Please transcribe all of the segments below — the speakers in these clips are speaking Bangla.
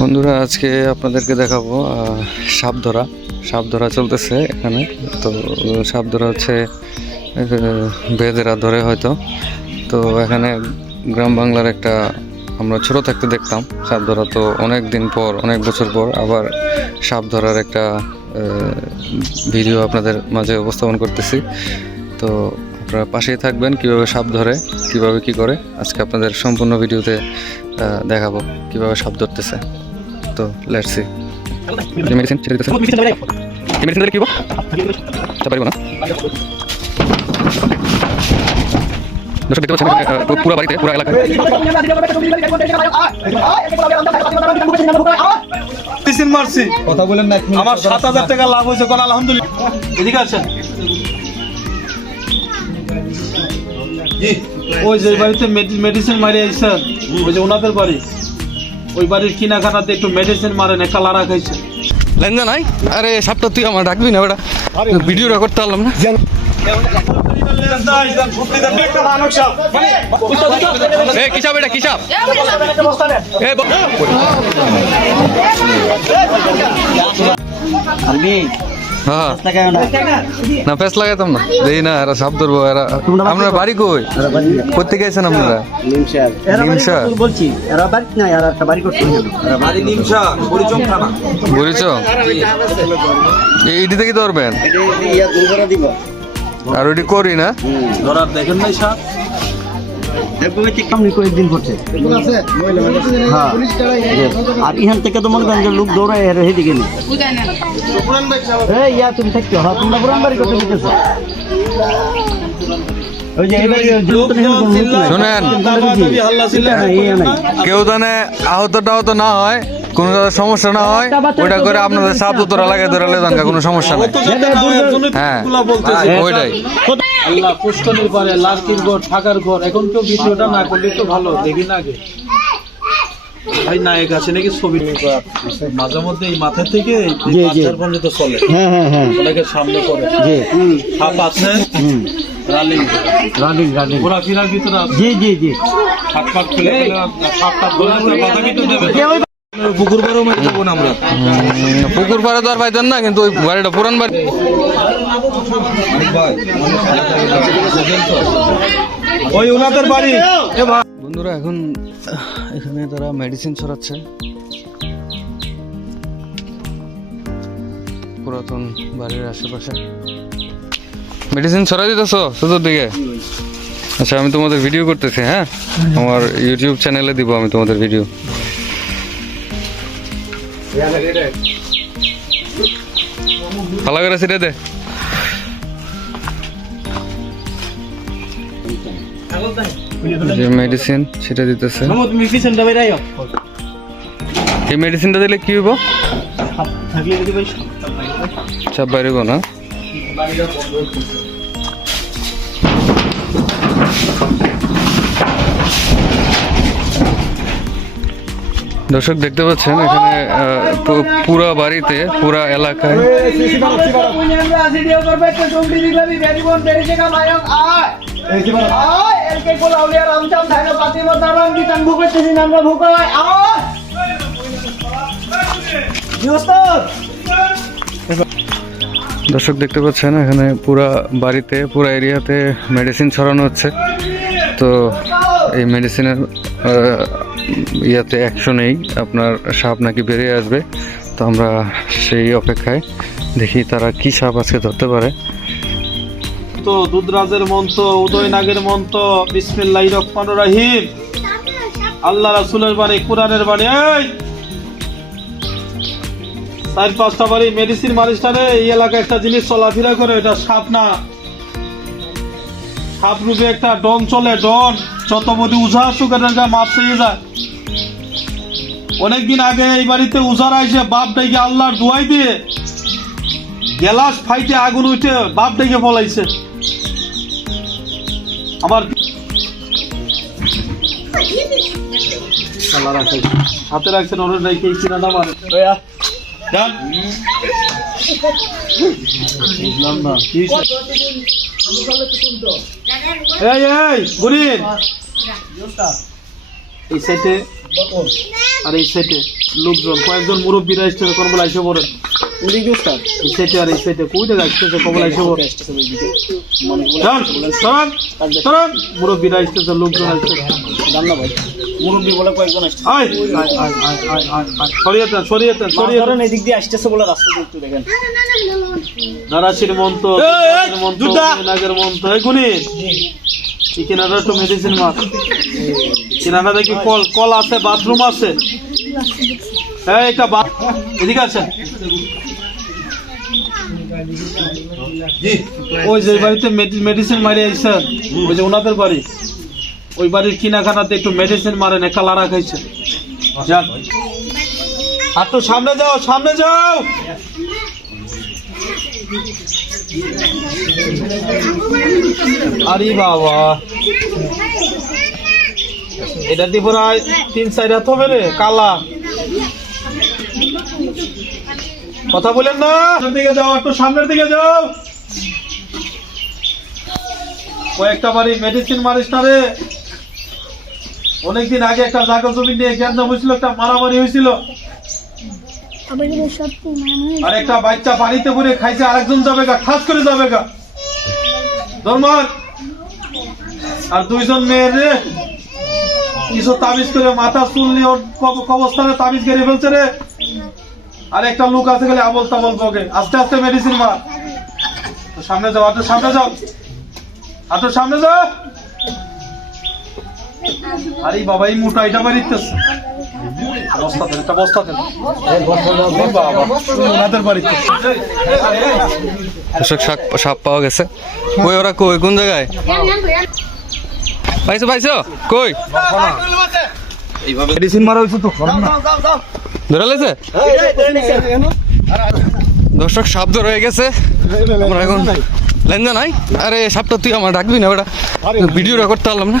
বন্ধুরা, আজকে আপনাদেরকে দেখাবো সাপ ধরা সাপ ধরা চলতেছে এখানে। তো সাপ ধরা হচ্ছে বেদেরা ধরে হয়তো। তো এখানে গ্রাম বাংলার একটা আমরা ছোট থাকতে দেখতাম সাপ ধরা তো অনেক দিন পর, অনেক বছর পর আবার সাপ ধরার একটা ভিডিও আপনাদের মাঝে উপস্থাপন করতেছি। তো আপনারা পাশেই থাকবেন কীভাবে সাপ ধরে কীভাবে কি করে। আজকে আপনাদের সম্পূর্ণ ভিডিওতে দেখাবো কীভাবে সাপ ধরতেছে। তো লেটস সি মেডিসিন সেটা দিতেছে মেডিসিন দিলে কি হব আচ্ছা পারিব না। দর্শক দেখতে পাচ্ছেন পুরো বাড়িতে পুরো এলাকায়। মেডিসিন মারছি। কথা বলেন না আমার সাত হাজার টাকা লাভ হয়েছে কোন আলহামদুলিল্লাহ। এদিকে আছেন ওই যে বাড়িতে মেডিসিন মারি আইছেন ওই যে ওনাদের বাড়ি। ওই বাড়ির কিনাখানাতে একটু মেডিসিন মারেন একটা লারা খাইছে। লেনজা নাই? আরে সাপটা তুই আমার ডাকবি না বেটা। ভিডিও রেকর্ড করতে পারলাম না। এ কি সাপ এটা? কি সাপ? এ ব- হ্যাঁ না। পেস লাগাইতাম না দেই না এরা সাপ ধরবো এরা আপনারা বাড়ি কই? কোথেকে আছেন আপনারা? নিমসা বলছি। এরা বাড়ি না এরা একটা বাড়ি করছে বুঝেছ এইটি থেকে ধরবেন? ইয়া আর ওইটি করি না? ধরার দেখেন নাই সাপ? কয়েকদিন করছে। হ্যাঁ আর ইহান থেকে তো মনে করেন যে লোক দৌড়ায় এর হেদিকে নি এই ইয়া তুমি থাকছো। হ্যাঁ তোমরা পুরান বাড়ি করতে দিতেছো শোনেন। কেউ জানে আহত টাহত না হয়। কোনো সমস্যা না হয় ওইটা করে আপনাদের সাপ তোরা লাগে ধরালে জানকা কোনো সমস্যা নেই। হয়, তো হ্যাঁ। ওইটাই। আল্লাহ পুষ্কনির পারে লার্কির ঘর থাকার ঘর এখন কেউ ভিডিওটা না করলে তো ভালো দেখি না আগে। ভাই নায়ক আছে নাকি ছবি মাঝে মধ্যে এই মাথা থেকে। বাচ্চার পর্যন্ত চলে। হ্যাঁ হ্যাঁ হ্যাঁ। ওটাকে সামনে করে জি। সাপ আছে রালিং ফিরার ভিতরে জি জি জি। ফেলে সাপ পুকুর পাড়েও মেরে দেবো না আমরা। পুকুর পাড়ে তো আর পাইতেন না কিন্তু ওই বাড়িটা পুরান বাড়ি। ওই ওনাদের বাড়ি। বন্ধুরা এখন এখানে তারা মেডিসিন ছড়াচ্ছে। পুরাতন বাড়ির আশেপাশে। মেডিসিন ছড়াই দিতেছ দিকে? আচ্ছা আমি তোমাদের ভিডিও করতেছি হ্যাঁ? আমার ইউটিউব চ্যানেলে দিব আমি তোমাদের ভিডিও ভালো করে সেটা দে। যে মেডিসিন সেটা দিতেছে। এই মেডিসিনটা দিলে কি হইব? চাপ বাইরে না? দর্শক দেখতে পাচ্ছেন, এখানে পুরা বাড়িতে, পুরা এলাকায়। দর্শক দেখতে পাচ্ছেন, এখানে পুরা বাড়িতে, পুরা এরিয়াতে মেডিসিন ছড়ানো হচ্ছে। তো এই মেডিসিনের ইয়াতে অ্যাকশনেই আপনার সাপ নাকি বেরিয়ে আসবে। তো আমরা সেই অপেক্ষায় দেখি তারা কি সাপ আজকে ধরতে পারে। তো দুধরাজের মন্ত্র, উদয় নাগের মন্ত্র, বিসমিল্লাহ রহমান রাহিম। আল্লাহ রাসুলের বাণী, কোরআনের বাণী, এই! চার পাঁচটা বাড়ি, মেডিসিন মারিস্টারে এই এলাকায় একটা জিনিস চলাফেরা করে, এটা সাপ না। রূপে একটা ডন চলে ডন। বদি উঝা সুগারের গা মাপ পেয়ে যায়। অনেকদিন আগে এই বাড়িতে উজার আইসে বাপ ডেকে আল্লাহর দুয়াই দিয়ে। গেলাস ফাইটে আগুন উঠে বাপ ডেকে ফলাইছে। আমার। হাতে রাখছেন ওর রেখে কিনা নাম আর যান। বুঝলাম না? এই এই গুরিন এই সাইডে আর এই সাইডে লোকজন কয়েকজন মুরব্বীরা এসেছে কবলা এসে পড়েন। এই সাইডে আর এই কই আসতেছে কবলা পড়ে? মুরব্বীরা লোকজন আসতেছে মুরব্বী বলে কয়েকজন আসছে। আয় আয় আয় আয় আয় আয় আয়। সরিয়ে সরিয়ে সরিয়ে এদিক দিয়ে আসতেছে বলে রাস্তা একটু দেখেন। নারাশির মন্ত মন্ত নাগের মন্ত এই কিনারা একটু মেডিসিন মার কিনারা দেখি কল কল আছে বাথরুম আছে? হ্যাঁ এটা এদিকে আছেন ওই যে বাড়িতে মেডিসিন মারি আইসেন ওই যে ওনাদের বাড়ি। ওই বাড়ির কিনাখানাতে একটু মেডিসিন মারেন, একটা লাড়া খাইছে। আর তো সামনে যাও সামনে যাও! আরে বাবা। এটা তিন হাত হবে রে, কালা। কথা বলেন না। দিকে যাও, একটু সামনের দিকে যাও। কয়েকটা বাড়ি মেডিসিন মারিস না রে। অনেকদিন আগে একটা জায়গা জমি নিয়ে জ্ঞান হয়েছিল, একটা মারামারি হয়েছিল আবার এটা সত্যি মানে আর একটা বাচ্চা পানিতে পড়ে খাইছে, আরেকজন যাবে গা, ঠাস করে যাবে গা। ধর্মান, আর দুইজন মেয়ের রে। কিছু তাবিজ করে মাথা চুল নিয়ে ওর কবস্থানে তাবিজ কেড়ে ফেলছে রে। আর একটা লোক আছে গেলে আবল তাবল বকে। আস্তে আস্তে মেডিসিন মার। তো সামনে যাও, আটো সামনে যাও। আটো সামনে যাও। আরে বাবা, এই মোটা এটা বাড়িতেছে। বস্তা দেন একটা বস্তা দেন। ওনাদের বাড়িতে। দর্শক সাপ পাওয়া গেছে। কই ওরা কই? কোন জায়গায়? পাইছো পাইছো? কই? মেডিসিন মারা হয়েছে তো ধরে লেছে? দর্শক সাপ ধরে হয়ে গেছে। আমরা এখন লেনজা নাই। আরে সাপটা তুই আমার ডাকবি না ওটা ভিডিওটা করতে পারলাম না।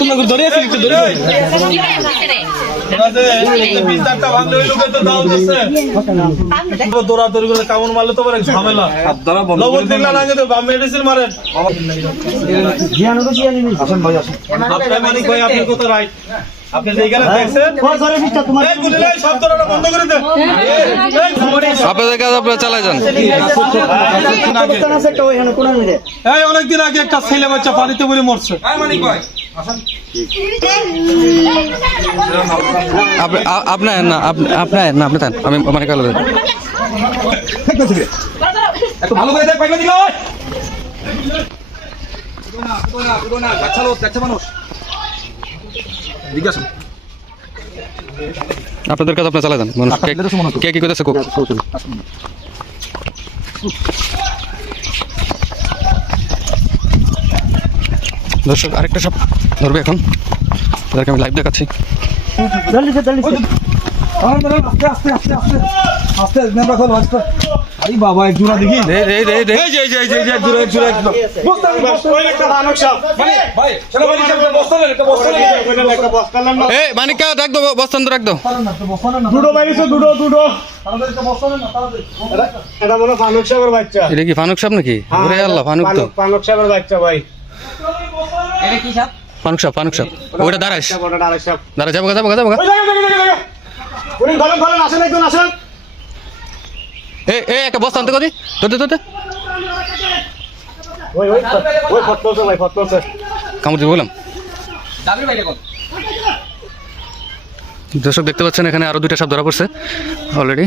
তোমরা ধরে আছি একটু ধরে দৌড়াদৌড়ি করে কামড় মারলে তো ঝামেলা। লবণ দিলা না কিন্তু মেডিসিন মারেন। আপনার মানিক আপনি কত রাইট আপনি যেখানে দেখছেন এই গুলিলে এই শব্দটা বন্ধ করে দেন আপনাদের কাজ আপনারা চালাই যান। অনেকদিন আগে একটা ছেলে বাচ্চা পানিতে পড়ে মরছে। আপনার না আপনার না আপনি আমি মানে কালো দেন। ভালো করে দেখ পাইলে দিলা আপনাদের কাজ আপনারা চালাই যান মানুষ কে- কে কি করতেছে কোক দর্শক আরেকটা সব ধরবে এখন। তাদেরকে আমি লাইভ দেখাচ্ছি। দে মানিকা রাখ বস্তান রাখ দুটো বাইরেছে দুটো দুটো। এটা মনে ফানুক কি নাকি? ওরে আল্লাহ ফানুক তো। ফানুক- ফানুক সাহেবের বাচ্চা ভাই। ফানুক সাপ? ফানুক সাপ ওটা দাঁড়াইস ওটা আরেক দাঁড়া যাব যাব যাব। এ এ একটা বস্তা আনতে করি তোতে তোতে। কামড় বললাম। দর্শক দেখতে পাচ্ছেন এখানে আরও দুইটা সাপ ধরা পড়ছে। অলরেডি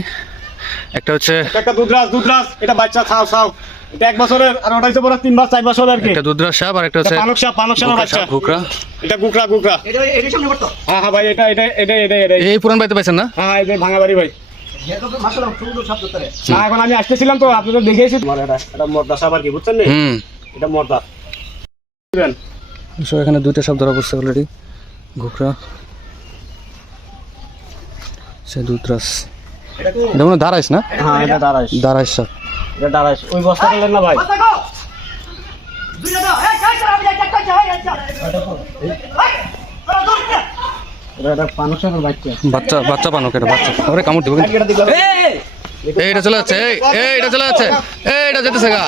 একটা হচ্ছে একটা দুধরাজ দুধরাজ এটা বাচ্চা খাও খাও। এটা এক বছরের আর ওটা হচ্ছে বড় তিন মাস চার বছর আর কি। একটা দুধরা সাপ আর একটা হচ্ছে পানক সাপ পানক সাপের ঘুকরা বাচ্চা। সাপ, ঘুকরা এটা গুকরা গুকরা। হ্যাঁ হ্যাঁ ভাই এটা এটা এটা এটা এটা। এই পুরান বাড়িতে পাইছেন না? হ্যাঁ এই যে ভাঙা বাড়ি ভাই। না এখন আমি আসতেছিলাম তো আপনাদের দেখে এসেছি এটা এটা মর্দা সাপ আর কি বুঝছেন নি? এটা মর্দা। সো এখানে দুইটা সাপ ধরা পড়ছে অলরেডি ঘুকরা সে দুধরাস এটা মনে হয় দাঁড়াইস না হ্যাঁ এটা দাঁড়াইস দাঁড়াইস সাপ এটা দাঁড়াইস ওই বস্তা করলেন না ভাই এটা বাচ্চা বাচ্চা বাচ্চা পানো কেটে বাচ্চা ওরে কামড় দিব এই এটা চলে যাচ্ছে এই এটা চলে যাচ্ছে এই এটা যেতেছে গা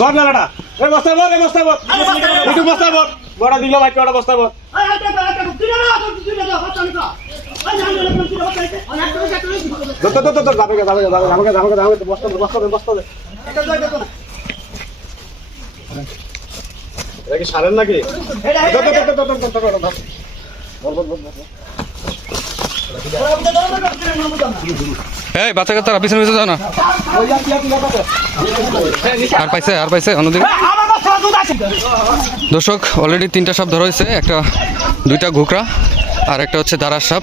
ঘর নালাটা এই বস্তা বল এই বস্তা বল একটু বস্তা বল বড় দিল ভাই বস্তা বল সারেন নাকি এই বাচ্চা তারা পিছনে পিছনে যাও না আর পাইছে আর পাইছে অন্যদিকে দর্শক অলরেডি তিনটা সাপ ধরা হয়েছে একটা দুইটা ঘুকরা আর একটা হচ্ছে দাঁড়ার সাপ।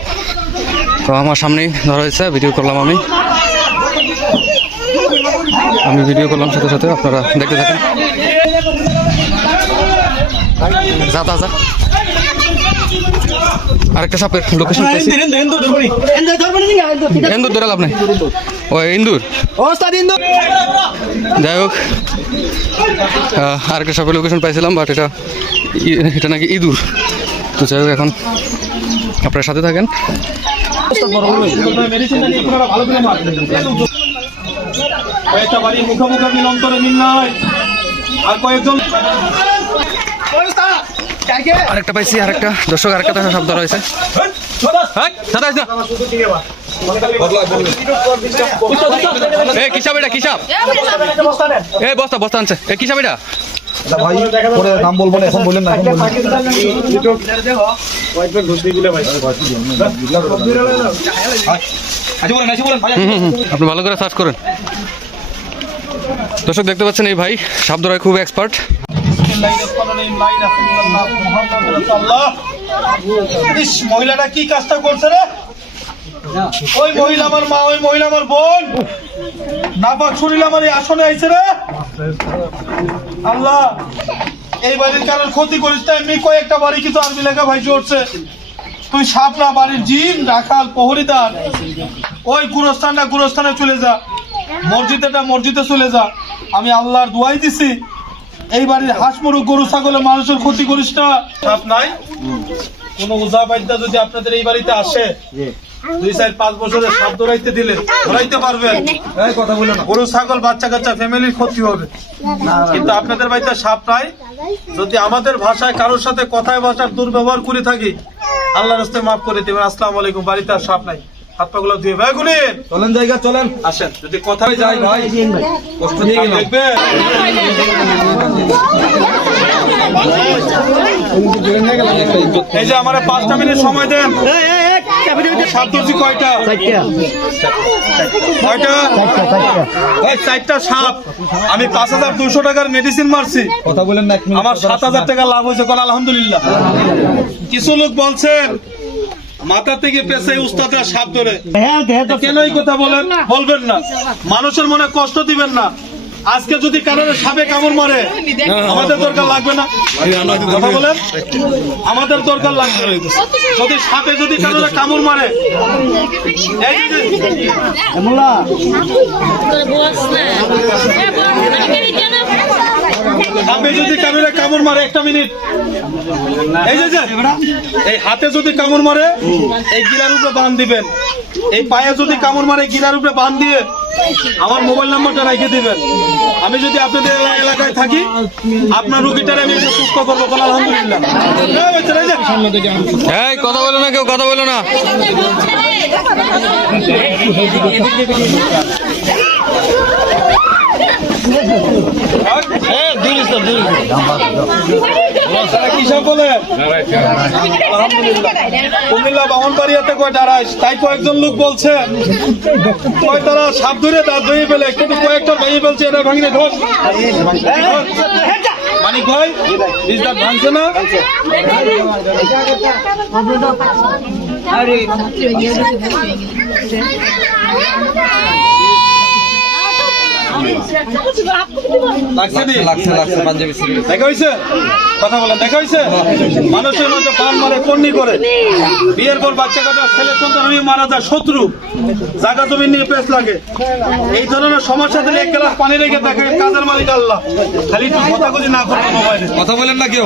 তো আমার সামনেই ধরা হয়েছে ভিডিও করলাম আমি। আমি ভিডিও করলাম সাথে সাথে আপনারা দেখতে থাকেন। যা তা যা। আরেকটা সাপের লোকেশন পেয়েছি ইন্দুর ধরে লাভ নাই ও ইন্দুর। যাই হোক আরেকটা সাপের লোকেশন পাইছিলাম বাট এটা ই- এটা নাকি ইঁদুর। তো যাই হোক এখন আপনার সাথে থাকেন আরেকটা পাইছি আরেকটা দর্শক আরেকটা সব রয়েছে হয়েছে কিসাব এটা কিসাব এ বস্তা বস্তা আনছে এ কিসাব এটা সাপ এটা নাম বলব না এখন না। এখন দিয়ে দিলে ভাই। হুম, হুম, হুম। আপনি ভালো করে সার্চ করেন। দর্শক দেখতে পাচ্ছেন এই ভাই সাপ ধরায় খুব এক্সপার্ট মহিলাটা কি কাজটা করছে রে? ওই মহিলা আমার মা ওই মহিলা আমার বোন। নাপাক শরীর আমার এই আসনে আইছে রে। আল্লাহ এই বাড়ির কারোর ক্ষতি করিস না এমনি কয়েকটা বাড়ি কিন্তু আরবি লেখা ভাই চড়ছে তুই সাপ না বাড়ির জিন রাখাল প্রহরীদার। ওই গুরস্থানটা গুরস্থানে চলে যা। মসজিদেটা মসজিদে চলে যা। আমি আল্লাহর দুয়াই দিছি। এই বাড়ির হাঁস মুরগ গরু ছাগলে মানুষের ক্ষতি করিস না। সাপ নাই? কোন উজা যদি আপনাদের এই বাড়িতে আসে দুই চার পাঁচ বছরের সাপ ধরাইতে দিলে ধরাইতে পারবেন কথা বলে না। গরু ছাগল বাচ্চা কাচ্চা ফ্যামিলির ক্ষতি হবে। কিন্তু আপনাদের বাড়িতে সাপ নাই। যদি আমাদের ভাষায় কারোর সাথে কথায় ভাষার দুর্ব্যবহার করে থাকি আল্লাহ রাস্তায় মাফ করে দেবেন। আসসালামু আলাইকুম বাড়িতে আর সাপ নাই। হাত পাগুলো ধুয়ে ভাই গুলিন চলেন জায়গা চলেন। আসেন। যদি কথায় যাই ভাই কষ্ট দিয়ে গেলাম। দেখবেন। এই যে আমার পাঁচটা মিনিট সময় দেন। সাপ কয়টা? কয়টা? চারটা সাপ। আমি পাঁচ হাজার দুশো টাকার মেডিসিন মারছি। কথা বলেন না আমার সাত হাজার টাকা লাভ হয়েছে কোন আলহামদুলিল্লাহ। কিছু লোক বলছেন মাথা থেকে পেছে উস্তাদরা সাপ ধরে। কেন এই কথা বলেন? বলবেন না। মানুষের মনে কষ্ট দিবেন না। আজকে যদি কারোর সাপে কামড় মারে আমাদের দরকার লাগবে না। কথা বলেন? আমাদের দরকার লাগবে যদি সাপে যদি কারোর কামড় মারে এই সাপে যদি কারোর কামড় মারে একটা মিনিট। এই যে যে, এই হাতে যদি কামড় মারে এই গিলার উপরে বান দিবেন। এই পায়ে যদি কামড় মারে গিলার উপরে বান দিয়ে আমার মোবাইল নাম্বারটা রেখে দিবেন। আমি যদি আপনাদের এলাকায় থাকি আপনার রুগীটারে আমি এসে সুস্থ করব আলহামদুলিল্লাহ। এই কথা বলো না কেউ কথা বলো না। আপনারা কি বলেন কুমিল্লা বামনবাড়িয়াতে কয় দাঁড়াইস তাই কয়েকজন লোক বলছে, কয় তারা সাপ ধরে দাঁত ভেঙে ফেলে, কিন্তু কয়েকটা ভেঙে ফেলছে এটা ভাঙিয়ে ধর মানে কয়? বীজ দাঁত ভাঙছে না? নি? লাগছে লাগছে পাঞ্জাবি দেখা হয়েছে কথা বলেন দেখা হয়েছে মানুষের মধ্যে পান মারে কন্নি করে। বিয়ের পর বাচ্চা কাটা ছেলে সন্তান হয়ে মারা যায় শত্রু। জায়গা জমি নিয়ে পেস লাগে। এই ধরনের সমস্যা দিলে এক গ্লাস পানি রেখে দেখে কাজের মালিক আল্লাহ। খালি একটু কথা কথা না করবে মোবাইলে। কথা বলেন না কেউ।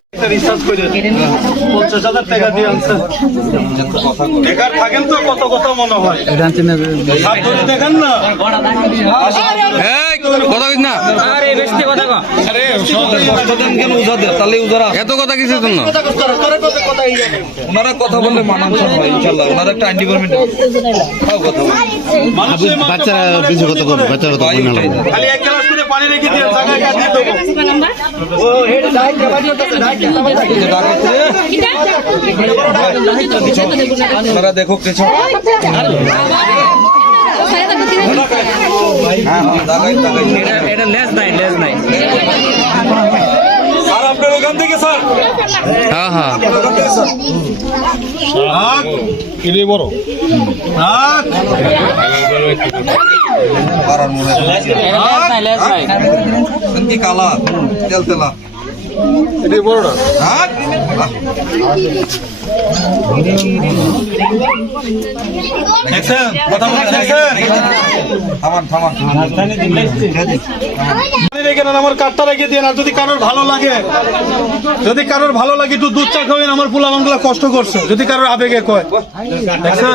রিসার্চ করে পঞ্চাশ হাজার টাকা দিয়ে আনছে। বেকার থাকেন তো কত কথা মনে হয়। সাপ না কথা কেন উজা দে তাহলে উজারা এত কথা কিসের জন্য ওনারা কথা বললে মানানসই হয় ইনশাআল্লাহ ওনারা একটা আইন ডিপার্টমেন্ট কথা বাচ্চারা বলবে বাচ্চারা। খালি এক গ্লাস করে পানি রেখে দিয়ে দেবো দেখো কিছু হ্যাঁ হ্যাঁ এটা লেস নাই লেস নাই স্যার আপনার ওখান থেকে স্যার হ্যাঁ হ্যাঁ মনে হয় কালা তেল তেলা বড় না। হ্যাঁ বলে আমার কাঠটা রেখে দিয়ে আর যদি কারোর ভালো লাগে যদি কারোর ভালো লাগে একটু দুধ চা খাবেন আমার ফুল আমাগুলো কষ্ট করছে যদি কারোর আবেগে কয়। দেখছেন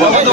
বলছে